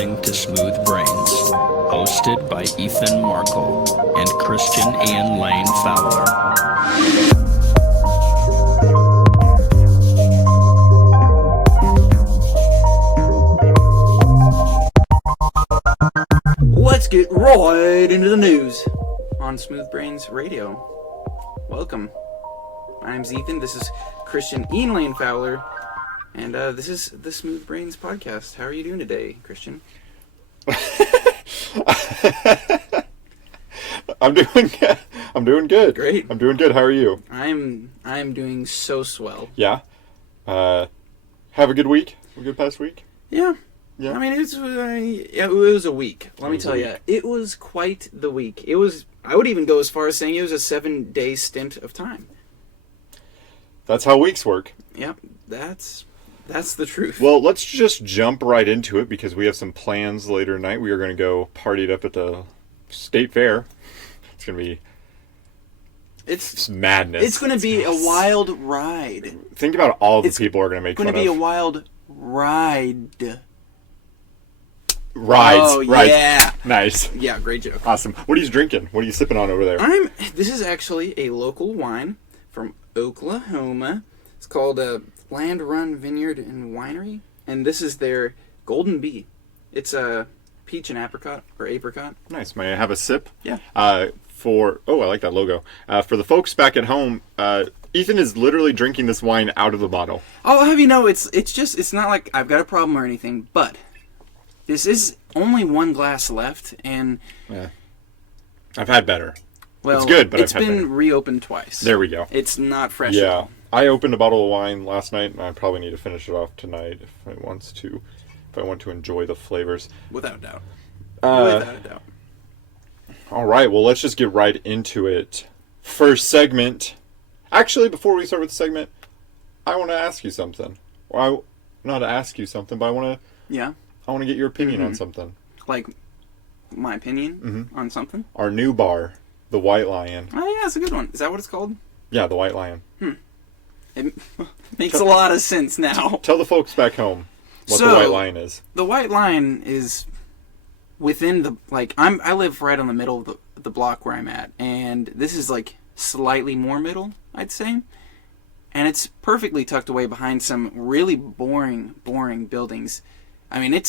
listening to Smooth Brains, hosted by Ethan Markle and Christian Ian Lane Fowler. Let's get right into the news on Smooth Brains Radio. Welcome. My name's Ethan. This is Christian Ian Lane Fowler, and this is the Smooth Brains podcast. How are you doing today, Christian? I'm doing good. Great. I'm doing good. How are you? I'm doing so swell. Yeah. Have a good week. A good past week. Yeah. Yeah. I mean, it was a week. Let me tell you, it was quite the week. It was. I would even go as far as saying it was a 7-day stint of time. That's how weeks work. Yep, that's the truth. Well, let's just jump right into it because we have some plans later tonight. We are going to go party it up at the state fair. It's going to be it's madness. It's going to be a wild ride. Think about all the people are going to make fun of. It's going to be a wild ride. Rides. Oh, right. Yeah. Nice. Yeah, great joke. Awesome. What are you drinking? What are you sipping on over there? This is actually a local wine from Oklahoma. It's called Land Run Vineyard and Winery, and this is their Golden Bee. It's a peach and apricot. Nice. May I have a sip? Yeah. I like that logo. For the folks back at home, Ethan is literally drinking this wine out of the bottle. I'll have you know, it's not like I've got a problem or anything, but this is only one glass left, and yeah, I've had better. Well, it's good, but it's I've had been better. Reopened twice. There we go. It's not fresh. Yeah, at all. I opened a bottle of wine last night, and I probably need to finish it off tonight if I want to enjoy the flavors. Without a doubt. Without a doubt. All right, well, let's just get right into it. First segment. Actually, before we start with the segment, I want to ask you something. Well, not ask you something, but I want to get your opinion on something. Like, my opinion on something? Our new bar, the White Lion. Oh, yeah, it's a good one. Is that what it's called? Yeah, the White Lion. It makes a lot of sense now. Tell the folks back home what the White Lion is. The White Lion is within the, I live right on the middle of the block where I'm at, and this is, slightly more middle, I'd say. And it's perfectly tucked away behind some really boring buildings. I mean,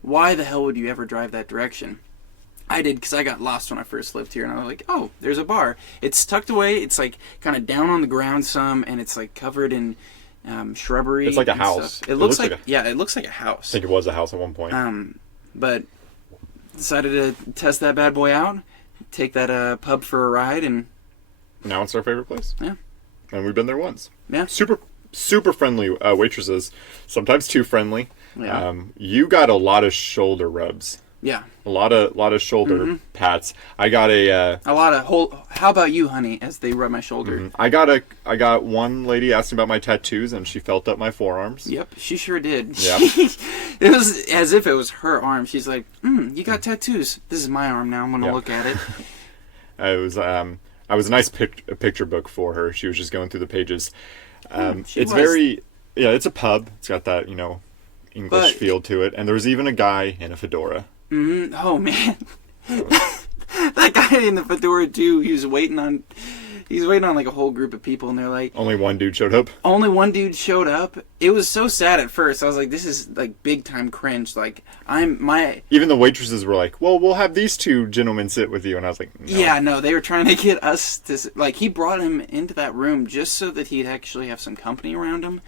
why the hell would you ever drive that direction? I did, because I got lost when I first lived here, and I was like, oh, there's a bar. It's tucked away, it's kind of down on the ground some, and it's covered in shrubbery. It's like a house. It looks like a house. I think it was a house at one point. But decided to test that bad boy out, take that pub for a ride, and now it's our favorite place. Yeah. And we've been there once. Yeah. Super friendly waitresses, sometimes too friendly. Yeah. You got a lot of shoulder rubs. Yeah. A lot of shoulder pats. I got a lot of how about you, honey, as they rub my shoulder. I got one lady asking about my tattoos, and she felt up my forearms. Yep, she sure did. Yeah. It was as if it was her arm. She's like, you got tattoos. This is my arm now. I'm gonna look at it. I was a nice picture book for her. She was just going through the pages. It's a pub. It's got that, English feel to it. And there was even a guy in a fedora. Mm-hmm. Oh, man. That guy in the fedora, too, he was waiting on a whole group of people, and they're like... Only one dude showed up? Only one dude showed up. It was so sad at first. I was like, this is, big-time cringe. Even the waitresses were like, well, we'll have these two gentlemen sit with you. And I was like, no. Yeah, no, they were trying to get us to... he brought him into that room just so that he'd actually have some company around him.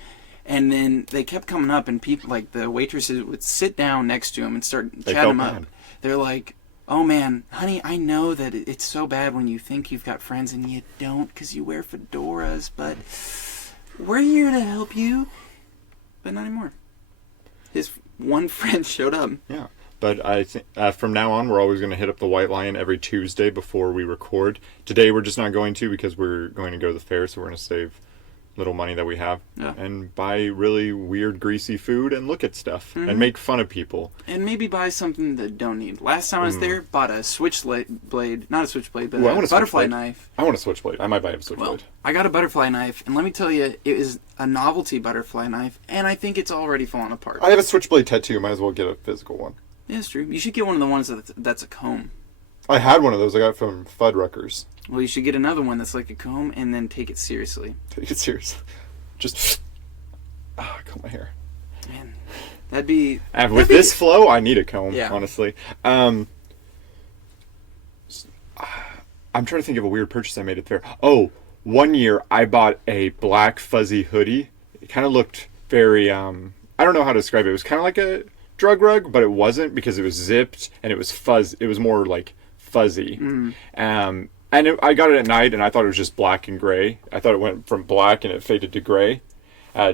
And then they kept coming up, and people, the waitresses would sit down next to him and start chatting him up. They're like, oh man, honey, I know that it's so bad when you think you've got friends and you don't because you wear fedoras, but we're here to help you. But not anymore. His one friend showed up. Yeah, but I think from now on, we're always going to hit up the White Lion every Tuesday before we record. Today, we're just not going to because we're going to go to the fair, so we're going to save little money that we have and buy really weird greasy food and look at stuff and make fun of people and maybe buy something that don't need. Last time I was there, bought a switchblade, not a switchblade, but a butterfly knife. I want a switchblade. I might buy a switchblade. Well, I got a butterfly knife, and let me tell you, it is a novelty butterfly knife, and I think it's already falling apart. I have a switchblade tattoo. Might as well get a physical one. Yeah, it's true. You should get one of the ones that's a comb. I had one of those I got from Fuddruckers. Well, you should get another one that's like a comb and then take it seriously. Take it seriously. Just... I comb my hair. Man, that'd be... With this flow, I need a comb, honestly. I'm trying to think of a weird purchase I made at the fair. Oh, one year I bought a black fuzzy hoodie. It kind of looked very... I don't know how to describe it. It was kind of like a drug rug, but it wasn't because it was zipped and it was It was more like fuzzy. And I got it at night and I thought it was just black and gray. I thought it went from black and it faded to gray.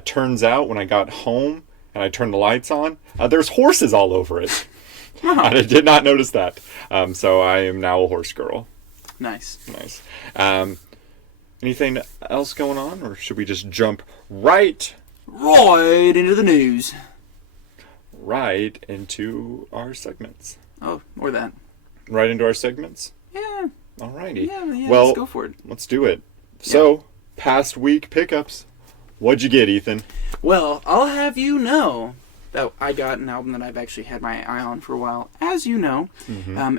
Turns out when I got home and I turned the lights on, there's horses all over it. And I did not notice that. So I am now a horse girl. Nice. Anything else going on, or should we just jump right into the news? Right into our segments. Oh, or that. Right into our segments? Yeah. Alrighty. Yeah, well, let's go for it. Let's do it. So, past week pickups. What'd you get, Ethan? Well, I'll have you know that I got an album that I've actually had my eye on for a while. As you know,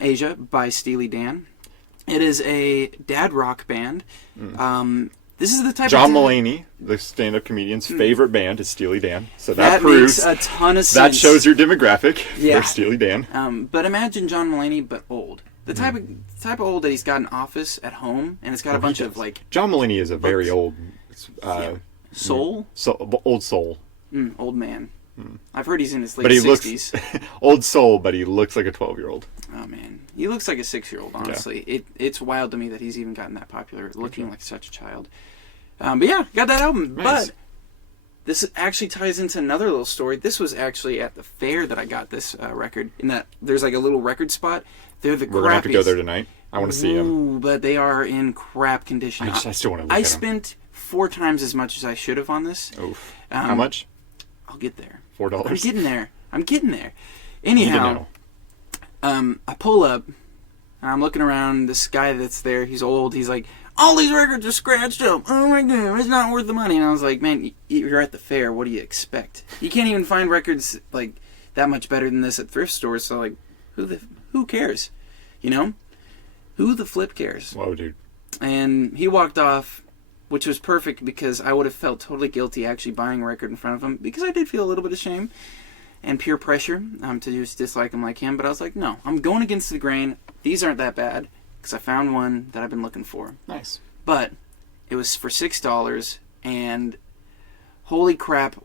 Asia by Steely Dan. It is a dad rock band. This is the type John of... Mulaney, the stand-up comedian's favorite band, is Steely Dan. So that proves... makes a ton of sense. That shows your demographic for Steely Dan. But imagine John Mulaney, but old. The type of old that he's got an office at home, and it's got a bunch of, like... John Mulaney is a very old... Soul? Old soul. Old man. I've heard he's in his late but he 60s. Looks old soul, but he looks like a 12-year-old. Oh, man. He looks like a 6-year-old, honestly. Yeah. It's wild to me that he's even gotten that popular, looking like such a child. But yeah, got that album. Nice. But this actually ties into another little story. This was actually at the fair that I got this record. In that there's like a little record spot. They're the crappiest. We're going to have to go there tonight. I want to see them. Ooh, but they are in crap condition. I still want to look at them. I spent 4 times as much as I should have on this. Oof. How much? I'll get there. $4? I'm getting there. Anyhow, I pull up, and I'm looking around. This guy that's there, he's old. He's like, all these records are scratched up. Oh my God, it's not worth the money. And I was like, man, you're at the fair. What do you expect? You can't even find records like that much better than this at thrift stores. So like, who cares? You know? Who the flip cares? Whoa, dude. And he walked off, which was perfect because I would have felt totally guilty actually buying a record in front of him because I did feel a little bit of shame and peer pressure to just dislike him like him. But I was like, no, I'm going against the grain. These aren't that bad because I found one that I've been looking for. Nice. But it was for $6, and holy crap,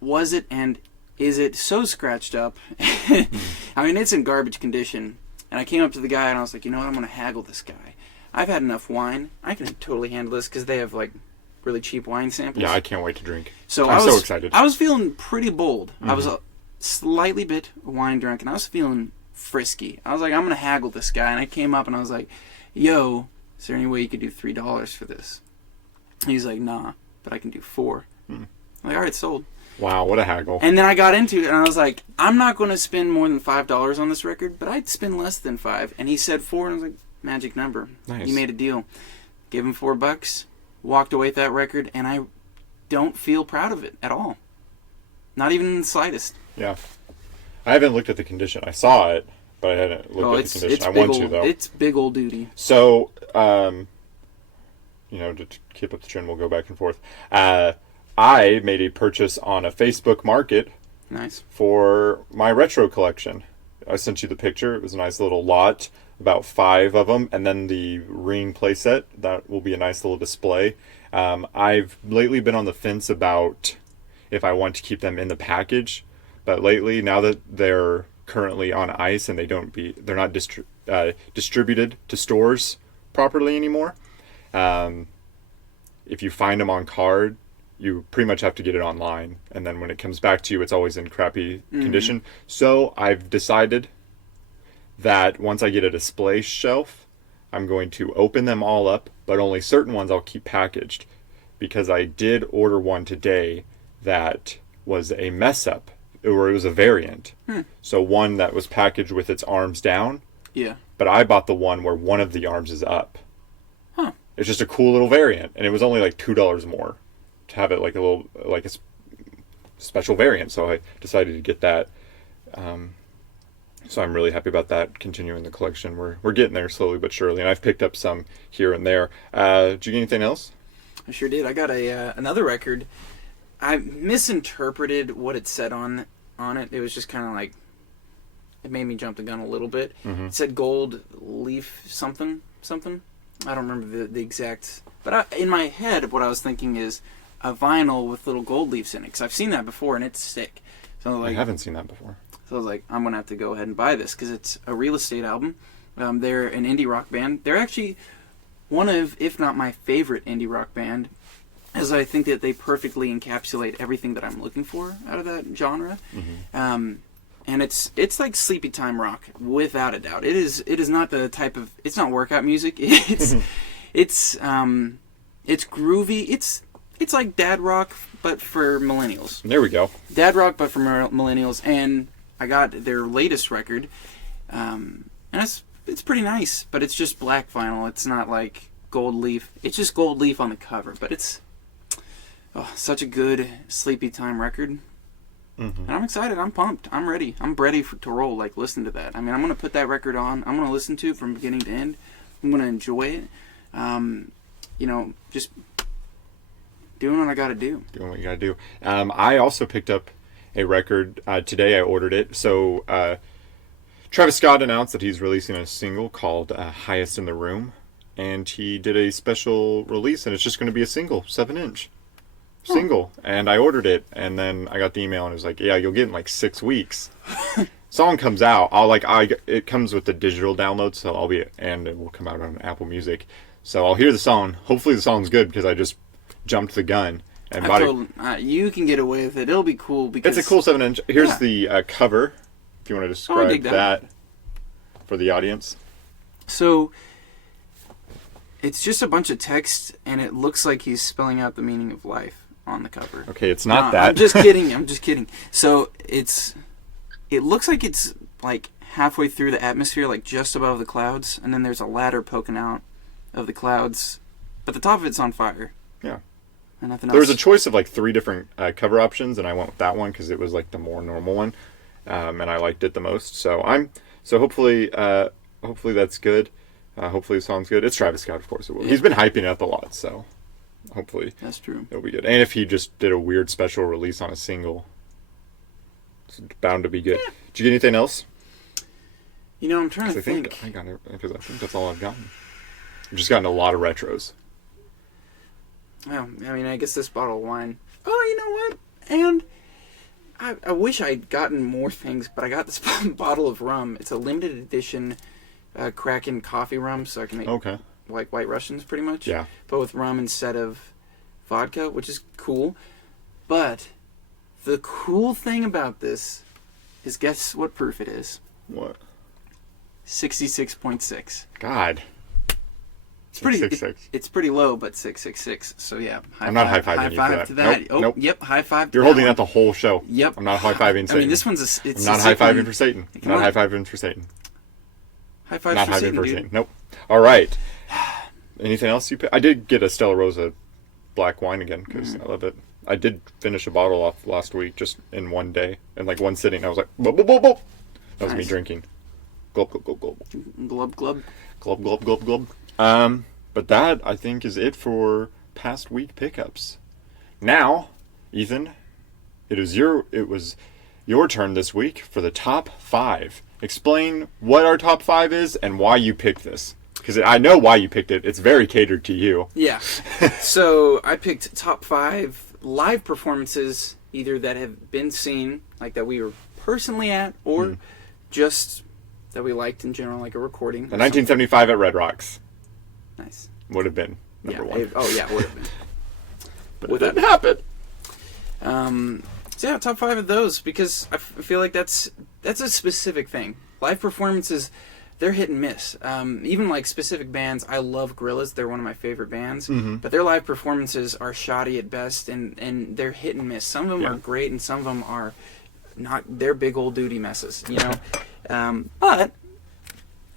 was it and is it so scratched up? I mean, it's in garbage condition. And I came up to the guy and I was like, you know what, I'm going to haggle this guy. I've had enough wine. I can totally handle this because they have like really cheap wine samples. Yeah, I can't wait to drink. So I'm so excited. I was feeling pretty bold. I was a slightly bit wine drunk and I was feeling frisky. I was like, I'm going to haggle this guy. And I came up and I was like, yo, is there any way you could do $3 for this? And he's like, nah, but I can do $4. I'm like, all right, sold. Wow, what a haggle. And then I got into it, and I was like, I'm not going to spend more than $5 on this record, but I'd spend less than $5. And he said $4, and I was like, magic number. Nice. You made a deal. Gave him $4, walked away with that record, and I don't feel proud of it at all. Not even the slightest. Yeah. I haven't looked at the condition. I saw it, but I hadn't looked at the condition. I want to, though. It's big old duty. So, to keep up the trend, we'll go back and forth. I made a purchase on a Facebook Market. Nice. For my retro collection. I sent you the picture. It was a nice little lot, about 5 of them, and then the ring playset. That will be a nice little display. I've lately been on the fence about if I want to keep them in the package, but lately, now that they're currently on ice and they're not distributed to stores properly anymore. If you find them on card, you pretty much have to get it online, and then when it comes back to you, it's always in crappy condition. So I've decided that once I get a display shelf, I'm going to open them all up, but only certain ones I'll keep packaged, because I did order one today that was a mess up, or it was a variant. So one that was packaged with its arms down. Yeah. But I bought the one where one of the arms is up. Huh. It's just a cool little variant, and it was only like $2 more to have it like a special variant. So I decided to get that. So I'm really happy about that, continuing the collection. We're getting there slowly but surely, and I've picked up some here and there. Did you get anything else? I sure did. I got another record. I misinterpreted what it said on it. It was just kind of like, it made me jump the gun a little bit. Mm-hmm. It said gold leaf something. I don't remember the exact, but in my head, what I was thinking is a vinyl with little gold leaves in it, because I've seen that before and it's sick. So I haven't seen that before. So I was like, I'm gonna have to go ahead and buy this because it's a Real Estate album. They're an indie rock band. They're actually one of, if not my favorite indie rock band, as I think that they perfectly encapsulate everything that I'm looking for out of that genre. Mm-hmm. And it's like sleepy time rock, without a doubt. It is not the type of, it's not workout music. It's groovy. It's like dad rock, but for millennials. There we go. Dad rock, but for millennials. And I got their latest record, and it's pretty nice, but it's just black vinyl. It's not like gold leaf. It's just gold leaf on the cover, but it's such a good sleepy time record. Mm-hmm. And I'm excited. I'm pumped. I'm ready. I'm ready to roll. Like, listen to that. I mean, I'm going to put that record on. I'm going to listen to it from beginning to end. I'm going to enjoy it. Just doing what I got to do. Doing what you got to do. I also picked up a record today. I ordered it. So Travis Scott announced that he's releasing a single called Highest in the Room. And he did a special release, and it's just going to be a single, 7-inch. Single, and I ordered it, and then I got the email, and it was like, yeah, you'll get it in like 6 weeks. Song comes out, it comes with the digital download, so and it will come out on Apple Music, so I'll hear the song. Hopefully the song's good, because I just jumped the gun and bought it. You can get away with it. It'll be cool because it's a cool 7-inch. Here's the cover, if you want to describe that for the audience. So it's just a bunch of text, and it looks like he's spelling out the meaning of life on the cover. Okay, it's not that. I'm just kidding. So it looks like it's like halfway through the atmosphere, like just above the clouds, and then there's a ladder poking out of the clouds, but the top of it's on fire. Yeah. And nothing else. There was a choice of like 3 different cover options, and I went with that one because it was like the more normal one, and I liked it the most. So hopefully that's good. Hopefully the song's good. It's Travis Scott, of course it will. Yeah. He's been hyping it up a lot, so hopefully that's true. It'll be good. And if he just did a weird special release on a single, it's bound to be good. Yeah. Did you get anything else? I'm trying to think. I got it because I think that's all I've gotten. I've just gotten a lot of retros. Well, I mean, I guess this bottle of wine. Oh, you know what? And I wish I'd gotten more things, but I got this bottle of rum. It's a limited edition Kraken coffee rum, so I can make like White Russians, pretty much. Yeah. But with rum instead of vodka, which is cool. But the cool thing about this is, guess what proof it is? What? 66.6. God. It's pretty. 666. It's pretty low, but 666. So yeah, I'm not high-fiving you for that. To that. Nope, oh, nope. Yep, high five. You're holding that the whole show. Yep. I'm not high-fiving Satan. I mean, this one's I'm not high-fiving for Satan. I'm not high-fiving for Satan. High five not for Satan, for dude. Satan. Nope. All right. Anything else you picked? I did get a Stella Rosa black wine again because I love it. I did finish a bottle off last week just in one day, in like one sitting. I was like, "Bub, bub, bub, bub." That was me drinking. Glub, glub, glub, glub. Glub, glub. Glub, glub, glub, glub. But that, I think, is it for past week pickups. Now, Ethan, it was your turn this week for the top 5. Explain what our top 5 is and why you picked this. Because I know why you picked it. It's very catered to you. Yeah. So I picked top 5 live performances, either that have been seen, like that we were personally at, or just that we liked in general, like a recording. The 1975 at Red Rocks. Nice. Would have been number 1. Would have been. But it didn't happen. So yeah, top 5 of those, because I feel like that's a specific thing. Live performances, they're hit and miss. Even like specific bands, I love Gorillaz. They're one of my favorite bands. Mm-hmm. But their live performances are shoddy at best, and they're hit and miss. Some of them are great, and some of them are not. They're big old duty messes, But I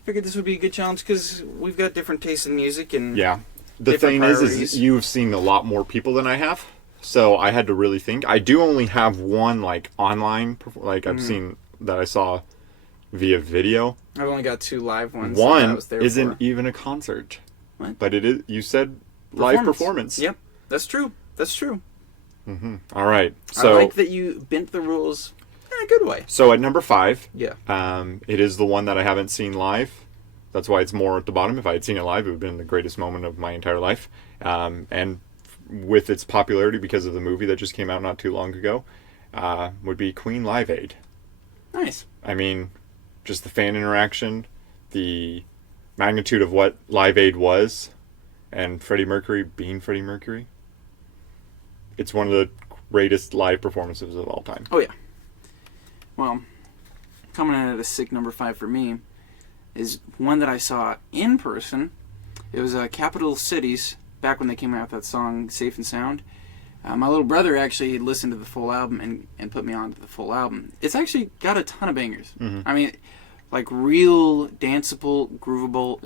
figured this would be a good challenge because we've got different tastes in music and the thing priorities. is you've seen a lot more people than I have, so I had to really think. I do only have one like online, like I've seen that I saw, via video. I've only got 2 live ones. One isn't even a concert. What? But it is, you said live performance. Yep, that's true. That's true. Mm-hmm. All right. So I like that you bent the rules in a good way. So at number 5, it is the one that I haven't seen live. That's why it's more at the bottom. If I had seen it live, it would have been the greatest moment of my entire life. And with its popularity because of the movie that just came out not too long ago, would be Queen Live Aid. Nice. I mean, just the fan interaction, the magnitude of what Live Aid was, and Freddie Mercury being Freddie Mercury. It's one of the greatest live performances of all time. Oh, yeah. Well, coming in at a sick number 5 for me is one that I saw in person. It was Capital Cities, back when they came out with that song, Safe and Sound. My little brother actually listened to the full album and put me on to the full album. It's actually got a ton of bangers. Mm-hmm. I mean, like real danceable, groovable,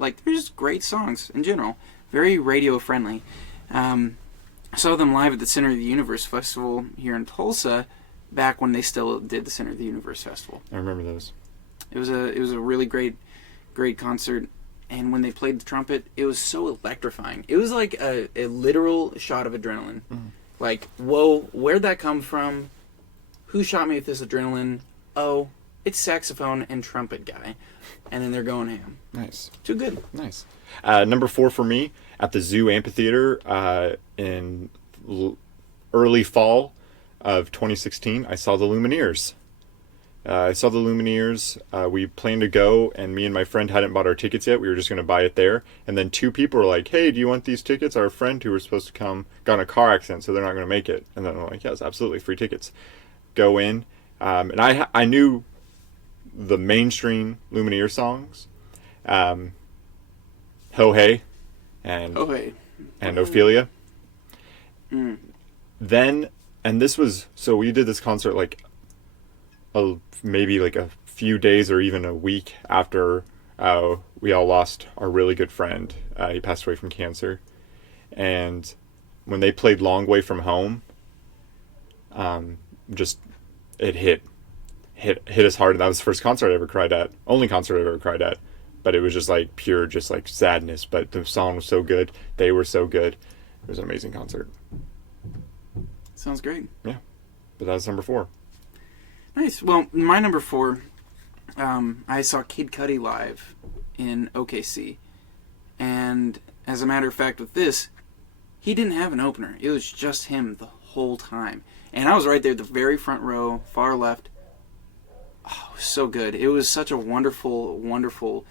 like they're just great songs in general. Very radio friendly. I saw them live at the Center of the Universe Festival here in Tulsa, back when they still did the Center of the Universe Festival. I remember those. It was a really great concert, and when they played the trumpet, it was so electrifying. It was like a literal shot of adrenaline. Mm. Like, whoa, where'd that come from? Who shot me with this adrenaline? Oh, it's saxophone and trumpet guy. And then they're going ham. Nice. Too good. Nice. Number 4 for me, at the Zoo Amphitheater in early fall of 2016, I saw the Lumineers. We planned to go, and me and my friend hadn't bought our tickets yet. We were just going to buy it there. And then 2 people were like, hey, do you want these tickets? Our friend who was supposed to come got in a car accident, so they're not going to make it. And then I'm like, yes, absolutely, free tickets. Go in. And I knew the mainstream Lumineer songs. Ho Hey and Ophelia. Mm. Then, and this was, so we did this concert like maybe like a few days or even a week after we all lost our really good friend. He passed away from cancer. And when they played Long Way From Home, just it hit us hard. And that was the first concert I ever cried at. Only concert I ever cried at. But it was just like pure, just like sadness. But the song was so good. They were so good. It was an amazing concert. Sounds great. Yeah. But that was number 4. Nice. Well, my number 4, I saw Kid Cudi live in OKC. And as a matter of fact with this, he didn't have an opener. It was just him the whole time. And I was right there at the very front row, far left. Oh, it was so good. It was such a wonderful, wonderful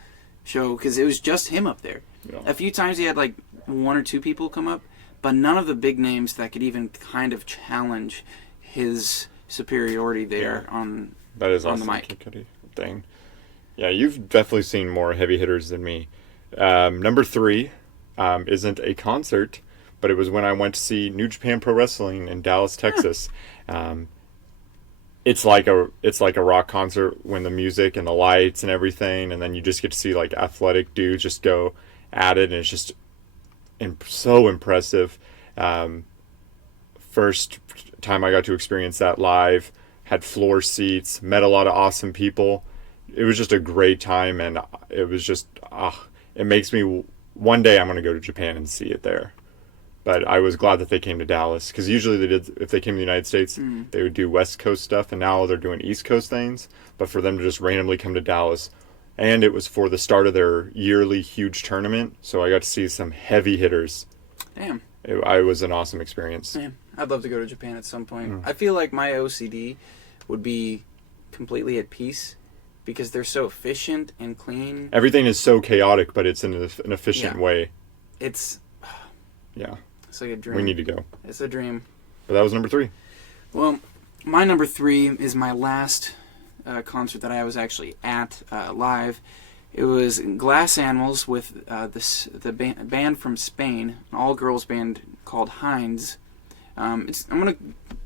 show because it was just him up there. Yeah. A few times he had like 1 or 2 people come up, but none of the big names that could even kind of challenge his superiority there on that is on awesome, the mic. Kid Cudi thing. Yeah, you've definitely seen more heavy hitters than me. Number 3 isn't a concert, but it was when I went to see New Japan Pro Wrestling in Dallas, Texas. It's like a rock concert when the music and the lights and everything, and then you just get to see like athletic dudes just go at it, and it's just so impressive. First time I got to experience that live, had floor seats, met a lot of awesome people. It was just a great time, and it was just it makes me, one day I'm going to go to Japan and see it there. But I was glad that they came to Dallas, because usually if they came to the United States, they would do West Coast stuff, and now they're doing East Coast things. But for them to just randomly come to Dallas, and it was for the start of their yearly huge tournament, so I got to see some heavy hitters. Damn. It was an awesome experience. Man, I'd love to go to Japan at some point. I feel like my OCD would be completely at peace because they're so efficient and clean. Everything is so chaotic, but it's in an efficient way. It's like a dream. We need to go. It's a dream. But that was number 3. Well, my number 3 is my last concert that I was actually at live. It was Glass Animals with the band from Spain, an all-girls band called Heinz. I'm going to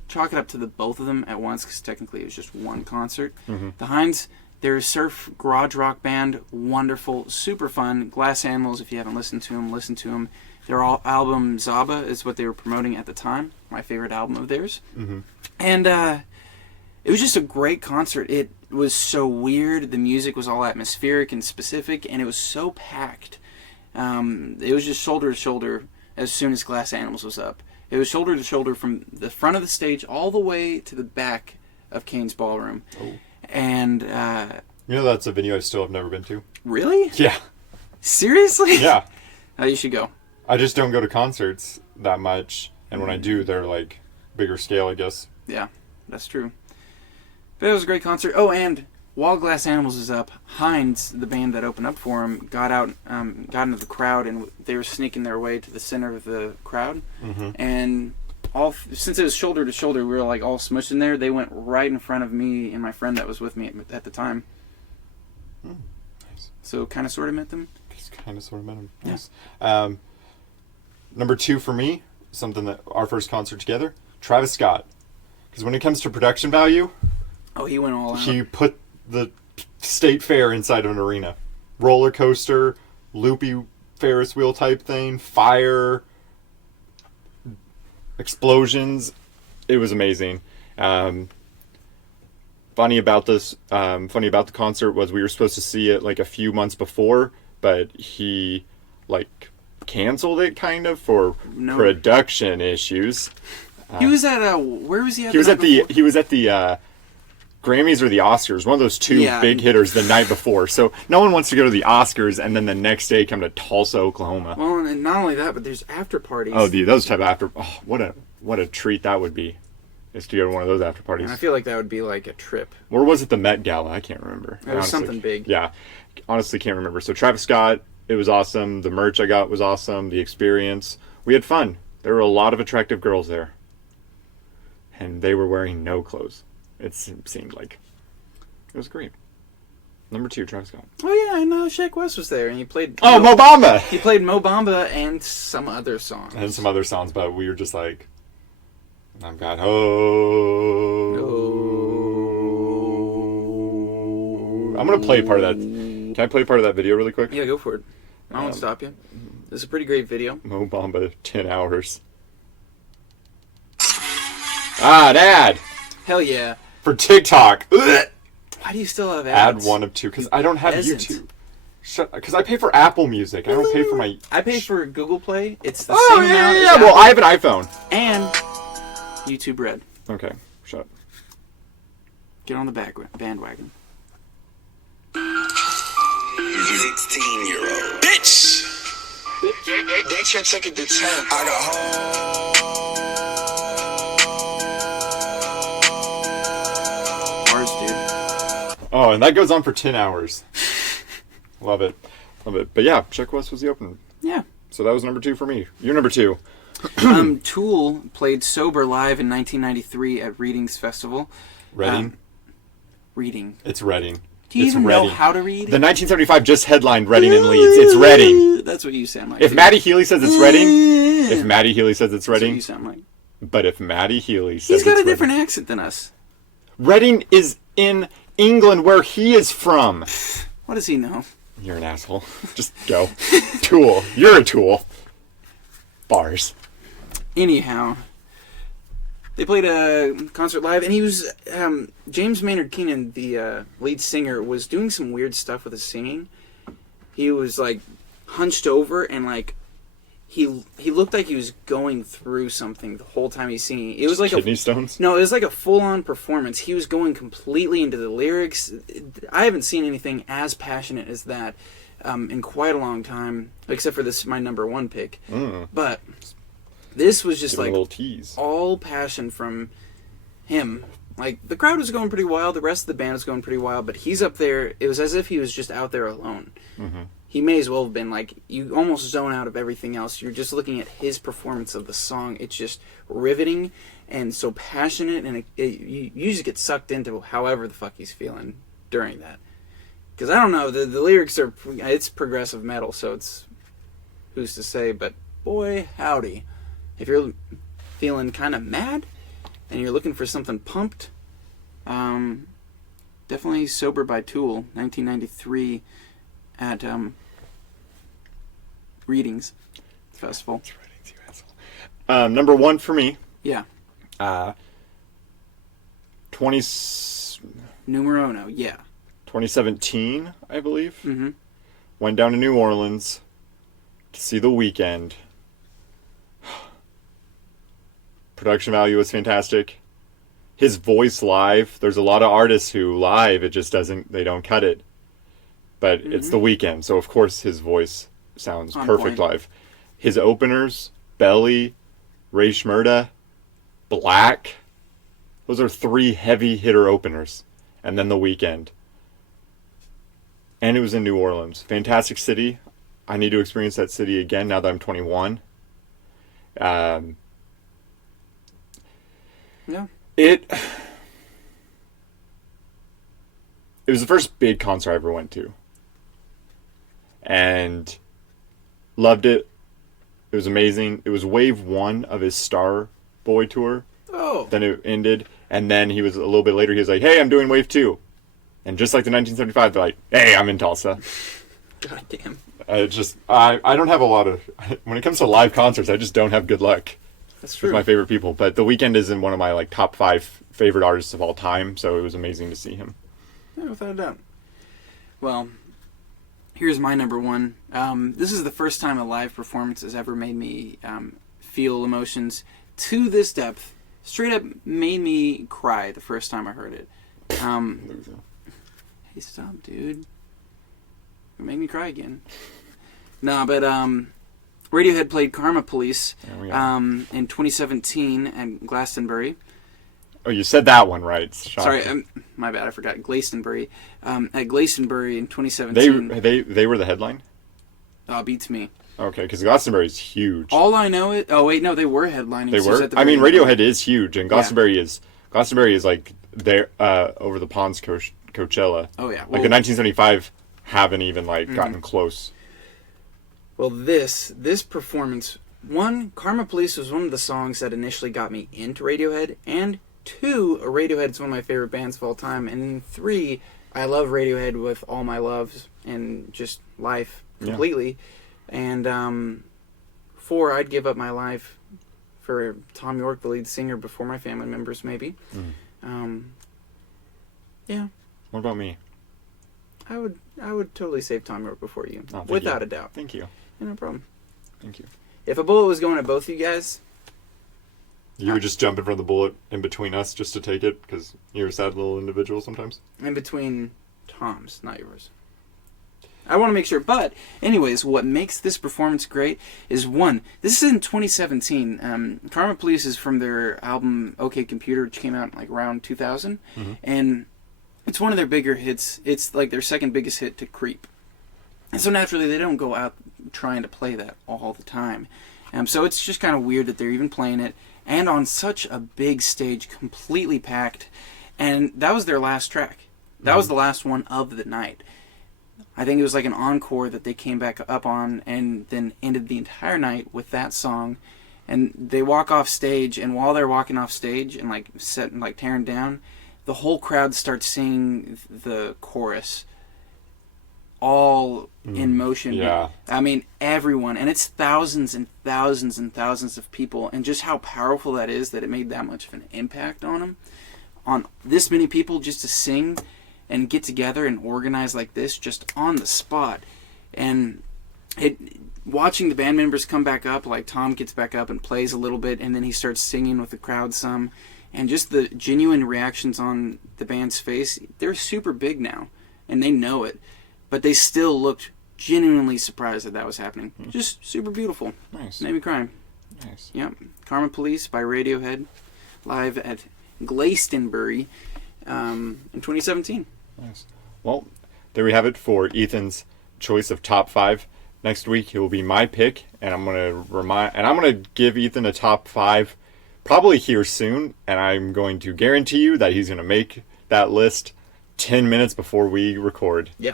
chalk it up to the both of them at once because technically it was just one concert. Mm-hmm. The Heinz, they're a surf garage rock band, wonderful, super fun. Glass Animals, if you haven't listened to them, listen to them. Their album Zaba is what they were promoting at the time, my favorite album of theirs. Mm-hmm. And It was just a great concert. It was so weird. The music was all atmospheric and specific, and it was so packed. It was just shoulder to shoulder as soon as Glass Animals was up. It was shoulder to shoulder from the front of the stage all the way to the back of Kane's Ballroom. Oh. And, that's a venue I still have never been to. Really? Yeah. Seriously? Yeah. Oh, you should go. I just don't go to concerts that much, and when I do, they're like bigger scale, I guess. Yeah, that's true. But it was a great concert. Oh, and while Glass Animals is up, Heinz, the band that opened up for him, got into the crowd, and they were sneaking their way to the center of the crowd. Mm-hmm. And since it was shoulder to shoulder, we were like all smushed in there. They went right in front of me and my friend that was with me at the time. Nice. So kind of sort of met them. Just kind of sort of met them. Yeah. Nice. Number 2 for me, something that our first concert together, Travis Scott. Because when it comes to production value, oh, he went all out. He put the state fair inside of an arena. Roller coaster, loopy Ferris wheel type thing, fire, explosions. It was amazing. Funny about the concert was we were supposed to see it like a few months before, but he like canceled it kind of for production issues. He was at where was he at? He was at the Grammys or the Oscars, one of those two big hitters the night before. So no one wants to go to the Oscars and then the next day come to Tulsa, Oklahoma. Well, and not only that, but there's after parties. Oh, those type of after. Oh, what a treat that would be, is to go to one of those after parties. And I feel like that would be like a trip. Or was it the Met Gala? I can't remember. It was something big. Yeah, honestly can't remember. So Travis Scott, it was awesome. The merch I got was awesome. The experience. We had fun. There were a lot of attractive girls there. And they were wearing no clothes. It seemed like. It was great. Number 2, Travis Scott. Oh yeah, and Shaq West was there, and he played. Oh, Mo Bamba! He played Mo Bamba and some other songs. And some other songs, but we were just like, I've got ho. I'm gonna play part of that. Can I play part of that video really quick? Yeah, go for it. I won't stop you. It's a pretty great video. Mo Bamba, 10 hours. Ah, an ad! Hell yeah. For TikTok. Ugh. Why do you still have ads? Ad 1 of 2, because I don't have YouTube. Because I pay for Apple Music. I don't pay for my... I pay for Google Play. It's the same amount as Apple. Well, I have an iPhone. And YouTube Red. Okay, shut up. Get on the bandwagon. 16-year-old. Bitch! They can't take it to 10. I got home. Oh, and that goes on for 10 hours. Love it. Love it. But yeah, Chuck West was the opener. Yeah. So that was number 2 for me. You're number 2. Tool played Sober live in 1993 at Readings Festival. Reading? Reading. It's Reading. Do you even know how to read? The 1975 just headlined Reading and Leeds. It's Reading. That's what you sound like. If Maddie Healy says it's Reading, if Maddie Healy says it's Reading. That's what you sound like. But if Maddie Healy says He's got it's a different Reading, accent than us. Reading is in England, where he is from. What does he know? You're an asshole. Just go. Tool. You're a tool. Bars. Anyhow, they played a concert live, and he was James Maynard Keenan, the lead singer, was doing some weird stuff with his singing. He was like hunched over, and like he looked like he was going through something the whole time he's singing. It was like kidney stones. No, it was like a full-on performance. He was going completely into the lyrics. I haven't seen anything as passionate as that in quite a long time, except for this my number 1 pick. But this was just like a little tease. All passion from him. Like the crowd was going pretty wild, the rest of the band was going pretty wild, but he's up there. It was as if he was just out there alone. Mm-hmm. He may as well have been like, you almost zone out of everything else. You're just looking at his performance of the song. It's just riveting and so passionate, and you just get sucked into however the fuck he's feeling during that. Because I don't know, the lyrics are, it's progressive metal, so it's, who's to say, but boy, howdy. If you're feeling kind of mad and you're looking for something pumped, definitely Sober by Tool, 1993 at Readings Festival. It's Readings, you asshole. Number 1 for me. Yeah. 20, Numero uno, yeah. 2017, I believe. Mm-hmm. Went down to New Orleans to see The Weeknd. Production value was fantastic. His voice live, there's a lot of artists who live, it just doesn't, they don't cut it. But it's The Weeknd, so of course his voice sounds On perfect point. live. His openers, Belly, Ray Shmurda, Black, those are 3 heavy hitter openers. And then The Weeknd. And it was in New Orleans. Fantastic city. I need to experience that city again now that I'm 21. Yeah. It was the first big concert I ever went to. And loved it. It was amazing. It was wave 1 of his Star Boy tour. Oh. Then it ended. And then he was, a little bit later, he was like, hey, I'm doing wave 2. And just like the 1975, they're like, hey, I'm in Tulsa. God damn. I don't have a lot of, when it comes to live concerts, I just don't have good luck That's with true. my favorite people. But The Weeknd is in one of my like top 5 favorite artists of all time, so it was amazing to see him. Yeah, without a doubt. Well, here's my number one. This is the first time a live performance has ever made me feel emotions to this depth. Straight up made me cry the first time I heard it. Hey, stop, dude. You made me cry again. No, but Radiohead played Karma Police in 2017 at Glastonbury. Oh, you said that one right. Shocking. Sorry, my bad. I forgot Glastonbury. At Glastonbury in 2017. They were the headline? Beats me. Okay, because Glastonbury is huge. All I know is... Oh, wait, no, they were headlining. They so it's were? at the I mean, very Radiohead beginning. is huge, and Glastonbury is like there over the ponds Coachella. Oh, yeah. Like the 1975 haven't even like gotten close. Well, this performance... One, Karma Police was one of the songs that initially got me into Radiohead, and 2, Radiohead's one of my favorite bands of all time, and then 3, I love Radiohead with all my loves and just life completely. Yeah. And 4, I'd give up my life for Tom York, the lead singer, before my family members, maybe. Yeah. What about me? I would totally save Tom York before you, Oh, without a doubt. Thank you. Yeah, no problem. Thank you. If a bullet was going at both of you guys, you would just jump in front of the bullet in between us just to take it because you're a sad little individual sometimes. In between Tom's, not yours. I want to make sure. But, anyways, what makes this performance great is, 1, this is in 2017. Karma Police is from their album OK Computer, which came out like around 2000. And it's one of their bigger hits. It's like their second biggest hit to Creep. And so naturally, they don't go out trying to play that all the time. So it's just kind of weird that they're even playing it. And on such a big stage, completely packed. And that was their last track. That was the last one of the night. I think it was like an encore that they came back up on and then ended the entire night with that song. And they walk off stage, and while they're walking off stage and like tearing down, the whole crowd starts singing the chorus. All in motion. Yeah. I mean, everyone. And it's thousands and thousands and thousands of people. And just how powerful that is that it made that much of an impact on them. On this many people just to sing and get together and organize like this just on the spot. And watching the band members come back up, like Tom gets back up and plays a little bit, and then he starts singing with the crowd some. And just the genuine reactions on the band's face, they're super big now. And they know it. But they still looked genuinely surprised that was happening. Just super beautiful. Nice. Made me cry. Nice. Yep. Karma Police by Radiohead, live at Glastonbury in 2017. Nice. Well, there we have it for Ethan's choice of top 5. Next week it will be my pick, and I'm gonna give Ethan a top 5 probably here soon, and I'm going to guarantee you that he's gonna make that list 10 minutes before we record. Yeah.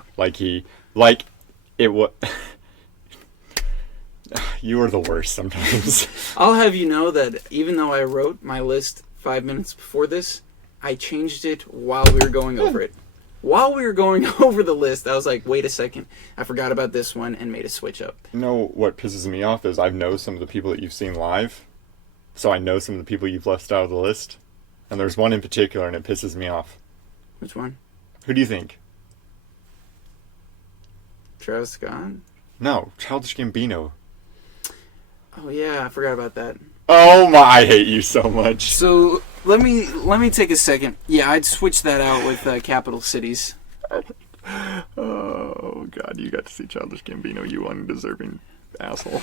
You are the worst sometimes. I'll have you know that even though I wrote my list 5 minutes before this, I changed it while we were going over it. While we were going over the list, I was like, wait a second, I forgot about this one, and made a switch up. You know what pisses me off is I know some of the people that you've seen live, so I know some of the people you've left out of the list. And there's one in particular, and it pisses me off. Which one? Who do you think? Travis Scott? No, Childish Gambino. Oh yeah, I forgot about that. Oh my, I hate you so much. So let me take a second. Yeah, I'd switch that out with Capital Cities. Oh god, you got to see Childish Gambino, you undeserving asshole.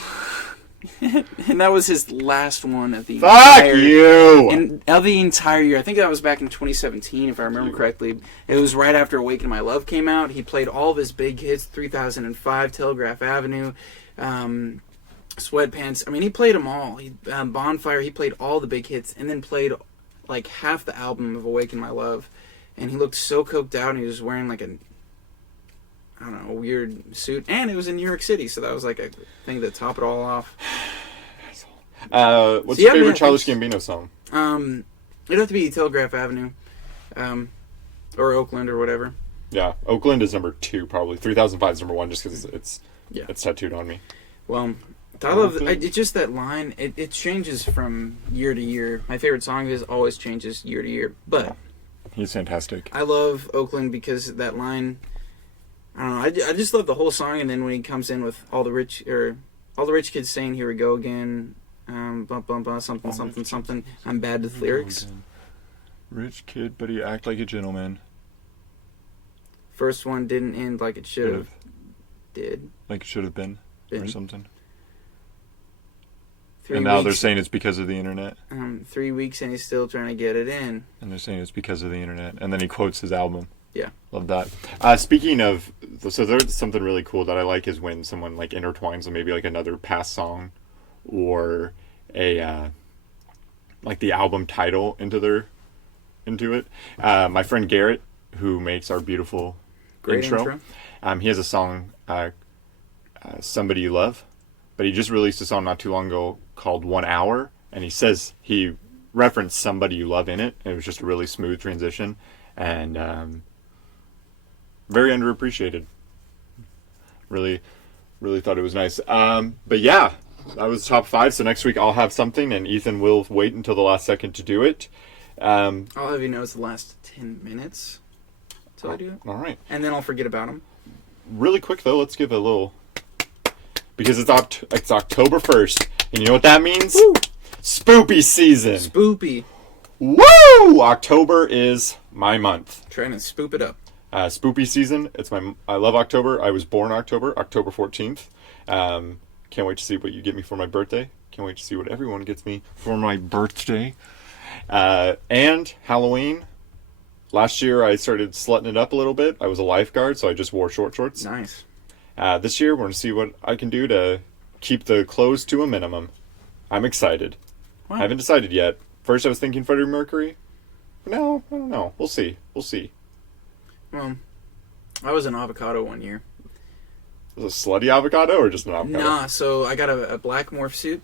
And that was his last one of the Fuck you! Of the entire year. I think that was back in 2017, if I remember correctly. It was right after Awaken My Love came out. He played all of his big hits, 3005, Telegraph Avenue, Sweatpants. I mean, he played them all. Bonfire, he played all the big hits, and then played like half the album of Awaken My Love. And he looked so coked out, and he was wearing like a weird suit. And it was in New York City, so that was like a thing to top it all off. What's your favorite Childish Gambino song? It'd have to be Telegraph Avenue. Or Oakland or whatever. Yeah, Oakland is number 2 probably. 3005 is number 1 just because it's tattooed on me. Well, I love it's just that line. It changes from year to year. My favorite song of his always changes year to year. But he's fantastic. I love Oakland because that line. I don't know. I just love the whole song, and then when he comes in with all the rich kids saying "Here we go again," bump bump bump something something something. I'm bad with lyrics. Rich kid, but he act like a gentleman. First one didn't end like it should have. Did like it should have been or something. And now they're saying it's because of the internet. 3 weeks and he's still trying to get it in. And they're saying it's because of the internet. And then he quotes his album. Yeah. Love that. Speaking of, so there's something really cool that I like is when someone like intertwines maybe like another past song or a like the album title into it. My friend Garrett, who makes our beautiful intro. He has a song, Somebody You Love, but he just released a song not too long ago called 1 Hour, and he referenced Somebody You Love in it, and it was just a really smooth transition, and very underappreciated. Really, really thought it was nice. But yeah, that was top 5, so next week I'll have something, and Ethan will wait until the last second to do it. I'll have you know it's the last 10 minutes until I do it. All right. And then I'll forget about them. Really quick, though, let's give a little... Because it's October 1st, and you know what that means? Woo! Spoopy season! Spoopy. Woo! October is my month. Trying to spoop it up. Spoopy season. I love October. I was born October 14th. Can't wait to see what you get me for my birthday. Can't wait to see what everyone gets me for my birthday. And Halloween. Last year I started slutting it up a little bit. I was a lifeguard, so I just wore short shorts. Nice. This year we're going to see what I can do to keep the clothes to a minimum. I'm excited. Wow. I haven't decided yet. First I was thinking Freddie Mercury. But now, I don't know. We'll see. Well, I was an avocado one year. Was it a slutty avocado or just an avocado? Nah, so I got a black morph suit.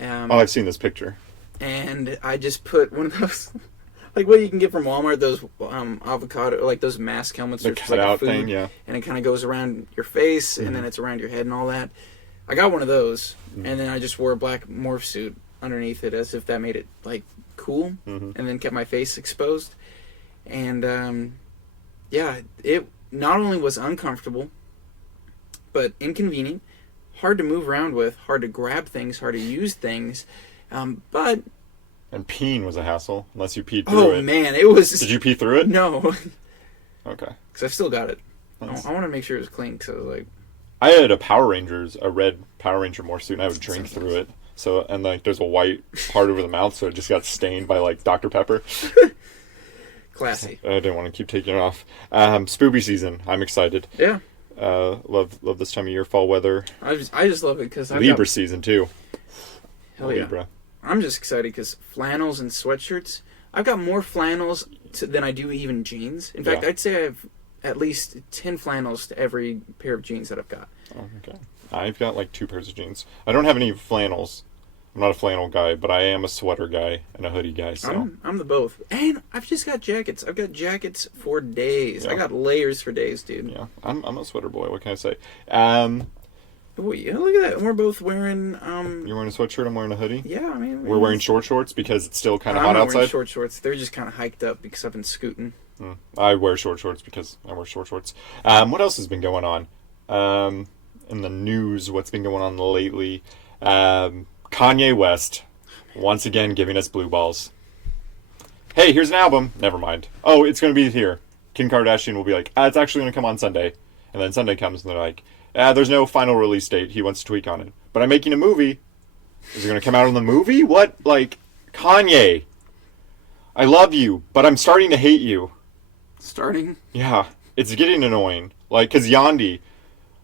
I've seen this picture. And I just put one of those, like what you can get from Walmart, those avocado, like those mask helmets. The cutout thing, yeah. And it kind of goes around your face, and then it's around your head and all that. I got one of those, and then I just wore a black morph suit underneath it as if that made it, like, cool, and then kept my face exposed. And, yeah, it not only was uncomfortable, but inconvenient, hard to move around with, hard to grab things, hard to use things, but... And peeing was a hassle, unless you peed through it. Oh, man, it was... Did you pee through it? No. Okay. Because I still got it. Nice. I want to make sure it was clean, because I was like... I had a red Power Ranger morph suit, and I would drink through it. So, and like, there's a white part over the mouth, so it just got stained by like Dr. Pepper. Classy. I didn't want to keep taking it off. Spoopy season. I'm excited. Yeah. Love this time of year, fall weather. I just love it because Libra season too. Hell yeah. Libra. I'm just excited because flannels and sweatshirts. I've got more flannels than I do even jeans. In fact, I'd say I have at least 10 flannels to every pair of jeans that I've got. Oh, okay. I've got like 2 pairs of jeans. I don't have any flannels. I'm not a flannel guy, but I am a sweater guy and a hoodie guy. So I'm the both. And I've just got jackets. I've got jackets for days. Yeah. I got layers for days, dude. Yeah, I'm a sweater boy. What can I say? Oh, yeah, look at that. We're both wearing... You're wearing a sweatshirt, I'm wearing a hoodie. Yeah, I mean... We're wearing short shorts because it's still kind of I'm hot not outside. wearing short shorts. They're just kind of hiked up because I've been scooting. I wear short shorts because I wear short shorts. What else has been going on? In the news, what's been going on lately? Kanye West, once again giving us blue balls. Hey, here's an album. Never mind. Oh, it's going to be here. Kim Kardashian will be like, it's actually going to come on Sunday. And then Sunday comes and they're like, there's no final release date. He wants to tweak on it. But I'm making a movie. Is it going to come out in the movie? What? Like, Kanye. I love you, but I'm starting to hate you. Starting? Yeah. It's getting annoying. Like, because Yandi,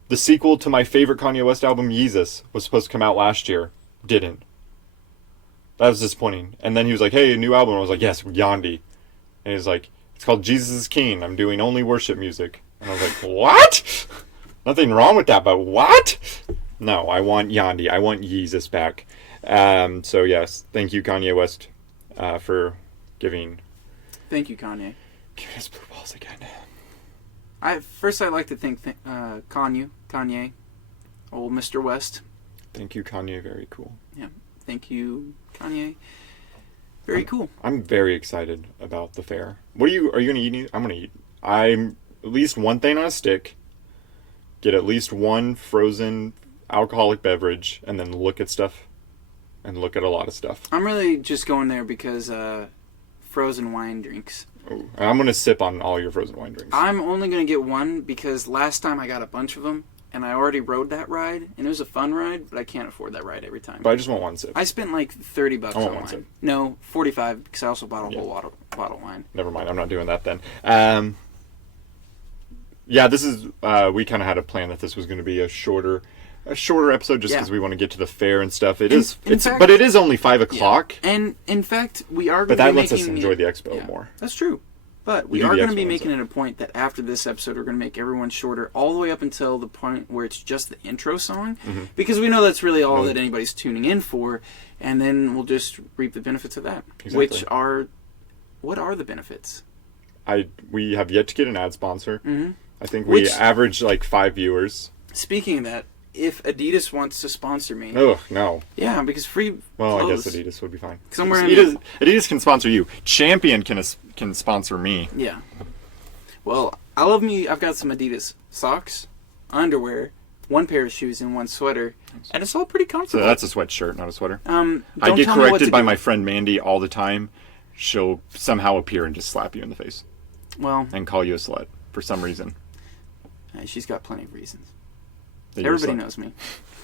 the sequel to my favorite Kanye West album, Yeezus, was supposed to come out last year. Didn't. That was disappointing. And then he was like, hey, a new album. I was like, yes, Yandi. And he's like, it's called Jesus is King. I'm doing only worship music. And I was like, what? Nothing wrong with that, but what? No, I want Yandi. I want Yeezus back. So, yes, thank you, Kanye West, for giving... Thank you, Kanye. Giving us blue balls again. I'd like to thank Kanye, old Mr. West. Thank you, Kanye. Very cool. Yeah, thank you, Kanye. Very cool. I'm very excited about the fair. Are you going to eat? I'm going to eat. I'm at least one thing on a stick. Get at least one frozen alcoholic beverage, and then look at stuff. And look at a lot of stuff. I'm really just going there because frozen wine drinks. Ooh, I'm going to sip on all your frozen wine drinks. I'm only going to get one because last time I got a bunch of them, and I already rode that ride, and it was a fun ride, but I can't afford that ride every time. But I just want one sip. I spent like $30 on one wine. sip. No, $45 because I also bought a whole bottle of wine. Never mind, I'm not doing that then. Yeah, this is, we kind of had a plan that this was going to be a shorter episode just because we want to get to the fair and stuff. But it is only 5 o'clock. Yeah. And in fact, we are going to be making... But that lets us enjoy the expo more. That's true. But we are going to be making it a point that after this episode, we're going to make everyone shorter all the way up until the point where it's just the intro song. Mm-hmm. Because we know that's really all that anybody's tuning in for. And then we'll just reap the benefits of that. Exactly. What are the benefits? We have yet to get an ad sponsor. Mm-hmm. I think we average like 5 viewers. Speaking of that, if Adidas wants to sponsor me... Oh, no. Yeah, because free Well, clothes, I guess Adidas would be fine. Adidas can sponsor you. Champion can sponsor me. Yeah. Well, I love me... I've got some Adidas socks, underwear, one pair of shoes, and one sweater. And it's all pretty comfortable. So that's a sweatshirt, not a sweater. I get corrected by my friend Mandy all the time. She'll somehow appear and just slap you in the face. Well... And call you a slut for some reason. She's got plenty of reasons. That Everybody knows me.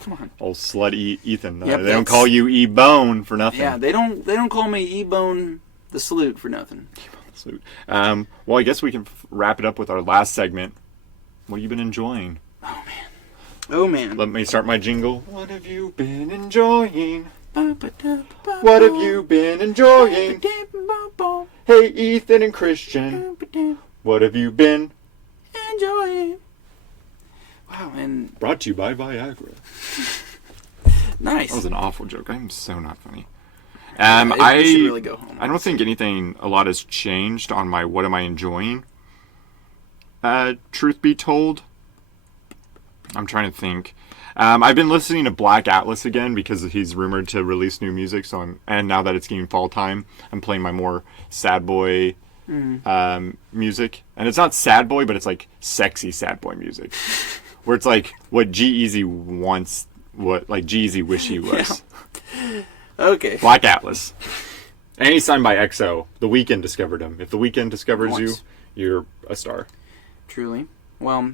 Come on. Old slut Ethan. Yep, they don't call you E-Bone for nothing. Yeah, they don't call me E-Bone the Salute for nothing. E-Bone the Salute. Well, I guess we can wrap it up with our last segment. What have you been enjoying? Oh, man. Let me start my jingle. What have you been enjoying? What have you been enjoying? Hey, Ethan and Christian. What have you been enjoying? Wow, and... Brought to you by Viagra. Nice. That was an awful joke. I'm so not funny. I should really go home. I don't think a lot has changed on my what am I enjoying. Truth be told, I'm trying to think. I've been listening to Black Atlas again because he's rumored to release new music. And now that it's getting fall time, I'm playing my more sad boy music. And it's not sad boy, but it's like sexy sad boy music. Where it's like what G-Eazy wants, what like G-Eazy wish he was. Yeah. Okay. Black Atlas. And he's signed by EXO. The Weeknd discovered him. If The Weeknd discovers you, you're a star. Truly. Well,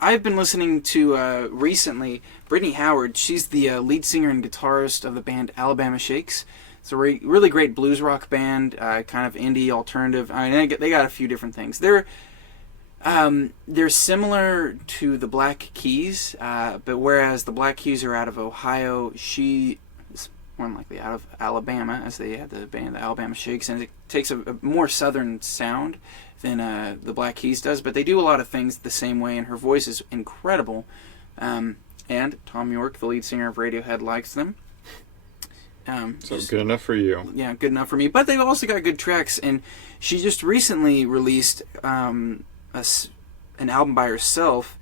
I've been listening to, recently, Brittany Howard. She's the lead singer and guitarist of the band Alabama Shakes. It's a really great blues rock band, kind of indie, alternative. I mean, they got a few different things. They're similar to the Black Keys, but whereas the Black Keys are out of Ohio, she is more than likely out of Alabama, as they had the band the Alabama Shakes, and it takes a more southern sound than the Black Keys does, but they do a lot of things the same way, and her voice is incredible. And Tom York, the lead singer of Radiohead, likes them. So good enough for you. Yeah, good enough for me. But they've also got good tracks, and she just recently released an album by herself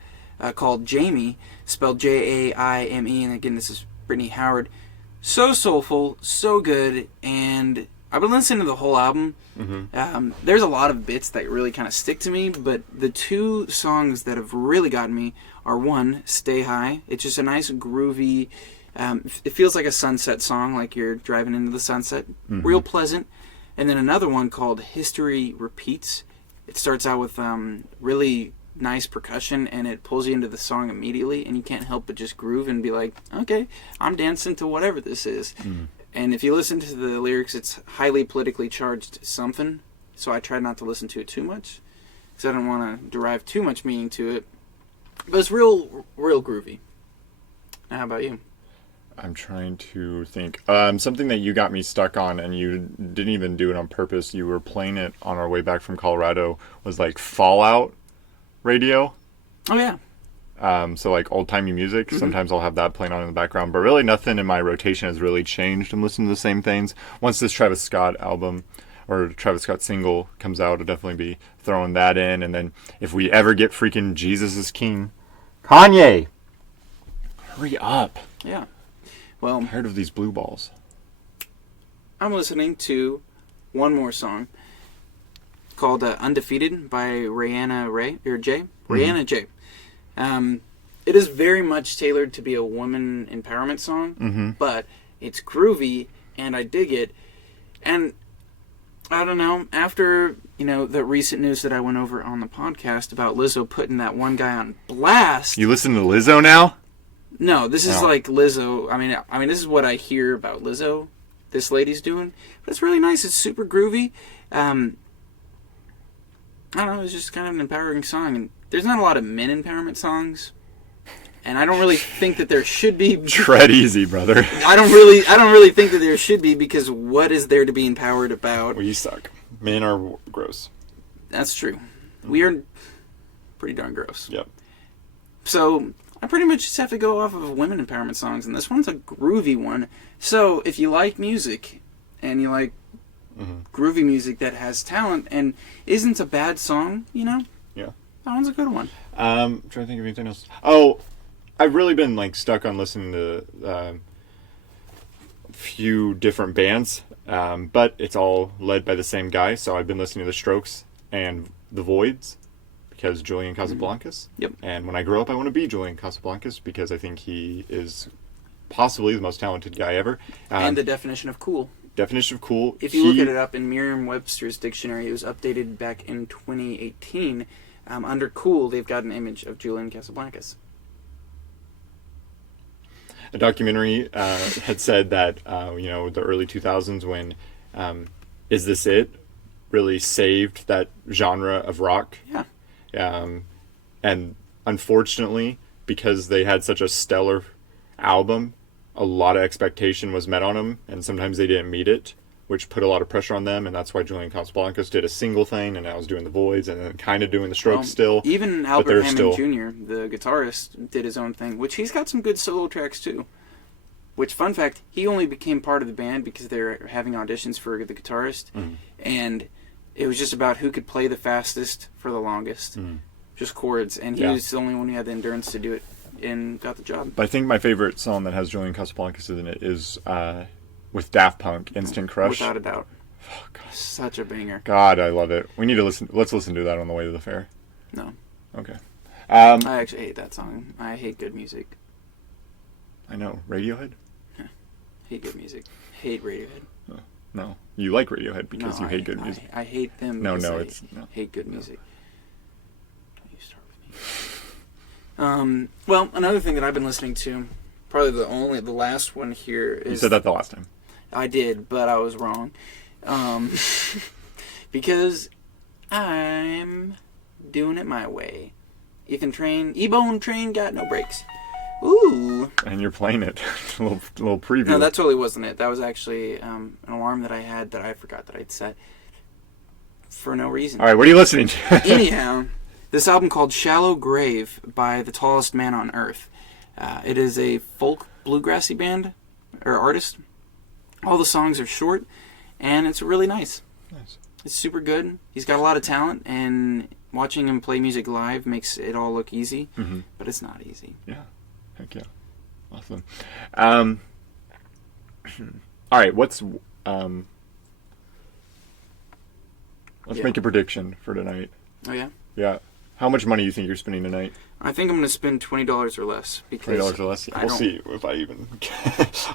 called Jamie, spelled Jaime, and again, this is Brittany Howard. So soulful, so good, and I've been listening to the whole album. There's a lot of bits that really kind of stick to me, but the two songs that have really gotten me are one, Stay High. It's just a nice groovy, it feels like a sunset song, like you're driving into the sunset. Real pleasant. And then another one called History Repeats. It starts out with really nice percussion, and it pulls you into the song immediately, and you can't help but just groove and be like, okay, I'm dancing to whatever this is. And if you listen to the lyrics, it's highly politically charged something, so I tried not to listen to it too much, because I don't want to derive too much meaning to it. But it's real groovy. Now, how about you? I'm trying to think. Something that you got me stuck on, and you didn't even do it on purpose. You were playing it on our way back from Colorado, was like Fallout radio. Oh, yeah. So like old-timey music. Sometimes I'll have that playing on in the background, but really nothing in my rotation has really changed. I'm listening to the same things. Once this Travis Scott album or Travis Scott single comes out, I'll definitely be throwing that in. And then if we ever get freaking Jesus is King, Kanye, hurry up. Yeah. Well, I'm tired of these blue balls. I'm listening to one more song called Undefeated by Rihanna J. It is very much tailored to be a woman empowerment song, but it's groovy, and I dig it. And I don't know, after, the recent news that I went over on the podcast about Lizzo putting that one guy on blast. You listen to Lizzo now? No, this is like Lizzo. I mean, this is what I hear about Lizzo. This lady's doing, but it's really nice. It's super groovy. I don't know. It's just kind of an empowering song, and there's not a lot of men empowerment songs, and I don't really think that there should be. Tread easy, brother. I don't really think that there should be, because what is there to be empowered about? Well, you suck. Men are gross. That's true. We are pretty darn gross. Yep. So I pretty much just have to go off of women empowerment songs, and this one's a groovy one. So if you like music, and you like groovy music that has talent and isn't a bad song, Yeah. that one's a good one. I'm trying to think of anything else. Oh, I've really been stuck on listening to a few different bands, but it's all led by the same guy. So I've been listening to The Strokes and The Voids, because Julian Casablancas. Yep. And when I grow up, I want to be Julian Casablancas, because I think he is possibly the most talented guy ever. And the definition of cool. Definition of cool. If you look at it up in Merriam-Webster's dictionary, it was updated back in 2018. Under cool, they've got an image of Julian Casablancas. A documentary had said that, the early 2000s when Is This It really saved that genre of rock. Yeah. And unfortunately, because they had such a stellar album, a lot of expectation was met on them, and sometimes they didn't meet it, which put a lot of pressure on them, and that's why Julian Casablancas did a single thing, and I was doing the Voids, and then kind of doing the Strokes still. Even Albert Hammond Jr., the guitarist, did his own thing, which he's got some good solo tracks too. Which, fun fact, he only became part of the band because they were having auditions for the guitarist, and it was just about who could play the fastest for the longest. Just chords, and he was the only one who had the endurance to do it, and got the job. But I think my favorite song that has Julian Casablancas in it is with Daft Punk, Instant Crush. Without a doubt. Oh, God. Such a banger. God, I love it. We need to listen. Let's listen to that on the way to the fair. No. Okay. I actually hate that song. I hate good music. I know. Radiohead? Hate good music. Hate Radiohead. Oh, no. You like Radiohead because you hate good music. I hate them No, because I hate good music. Don't you start with me. Well, another thing that I've been listening to, probably the last one here is... You said that the last time. I did, but I was wrong. Because I'm doing it my way. E-Bone Train got no brakes. Ooh. And you're playing it. a little preview. No, that totally wasn't it. That was actually an alarm that I had that I forgot that I'd set for no reason. All right, what are you listening to? Anyhow, this album called Shallow Grave by The Tallest Man on Earth. It is a folk bluegrassy band, or artist. All the songs are short, and it's really nice. Nice. It's super good. He's got a lot of talent, and watching him play music live makes it all look easy, Mm-hmm. but it's not easy. Yeah. Heck yeah. Awesome. All right. Let's make a prediction for tonight. Oh yeah. Yeah. How much money do you think you're spending tonight? I think I'm going to spend $20 or less. Because $20 or less? Yeah, we'll don't- see if I even...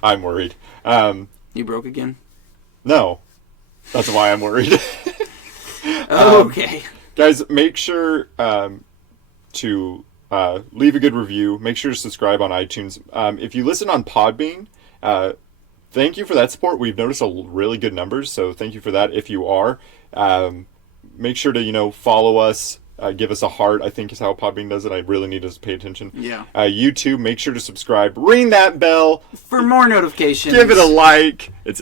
I'm worried. You broke again? No. That's why I'm worried. Okay. Guys, make sure to leave a good review. Make sure to subscribe on iTunes. If you listen on Podbean, thank you for that support. We've noticed really good numbers, so thank you for that. If you are, make sure to follow us. Give us a heart, I think is how Podbean does it. I really need to pay attention. Yeah. YouTube, make sure to subscribe. Ring that bell. For more notifications. Give it a like. It's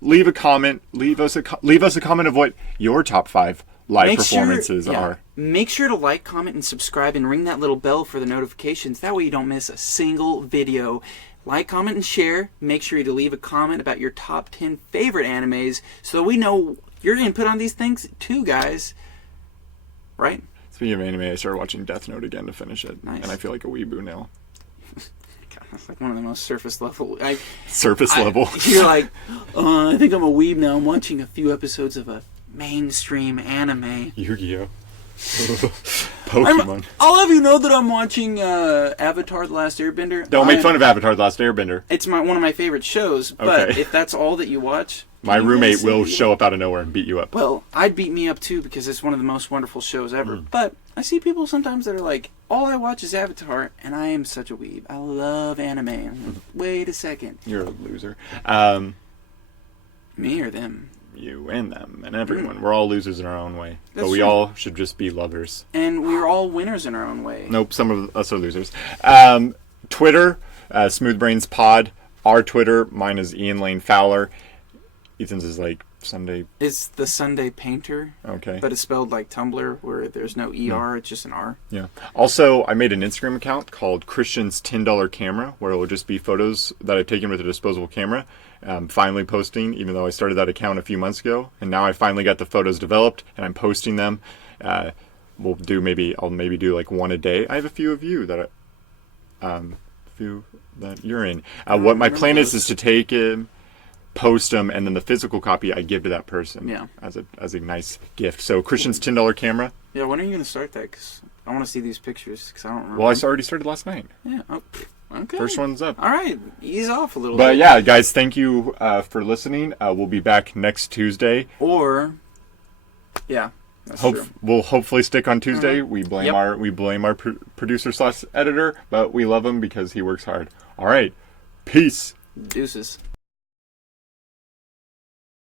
leave a comment. Leave us a comment of what your top 5 live performances are. Make sure to like, comment, and subscribe, and ring that little bell for the notifications. That way you don't miss a single video. Like, comment, and share. Make sure to leave a comment about your top 10 favorite animes so we know your input on these things too, guys. Right? Speaking of anime, I started watching Death Note again to finish it. Nice. And I feel like a weeboo now. God, that's like one of the most surface level. Surface level. You're like, I think I'm a weeb now. I'm watching a few episodes of a mainstream anime. Yu-Gi-Oh! Pokemon. I'll have you know that I'm watching Avatar: The Last Airbender. Don't make fun of Avatar: The Last Airbender. It's one of my favorite shows, but Okay. if that's all that you watch... My can you really roommate say will that? show up out of nowhere and beat you up. Well, I'd beat me up too because it's one of the most wonderful shows ever. But I see people sometimes that are like, all I watch is Avatar, and I am such a weeb. I love anime. I'm like, wait a second. You're a loser. Me or them? You and them and everyone. We're all losers in our own way. That's but we true. all should just be lovers. And we're all winners in our own way. Nope, some of us are losers. Twitter, Smooth Brains Pod. Our Twitter, mine is Ian Lane Fowler. Ethan's is like Sunday. It's the Sunday Painter. Okay. But it's spelled like Tumblr, where there's no ER, it's just an R. Yeah. Also, I made an Instagram account called Christian's $10 Camera, where it will just be photos that I've taken with a disposable camera. Finally posting, even though I started that account a few months ago, and now I finally got the photos developed, and I'm posting them. I'll maybe do like one a day. I have a few of you that you're in. What my plan is to take post them, and then the physical copy I give to that person. Yeah. As a nice gift. So Christian's $10 camera. Yeah, when are you going to start that? Because I want to see these pictures, because I don't remember. Well, I already started last night. Yeah, okay. First one's up. All right, ease off a little But bit. yeah, guys, thank you for listening. We'll be back next Tuesday. Or, yeah, that's true. We'll hopefully stick on Tuesday. We blame our producer / editor, but we love him because he works hard. All right, peace. Deuces.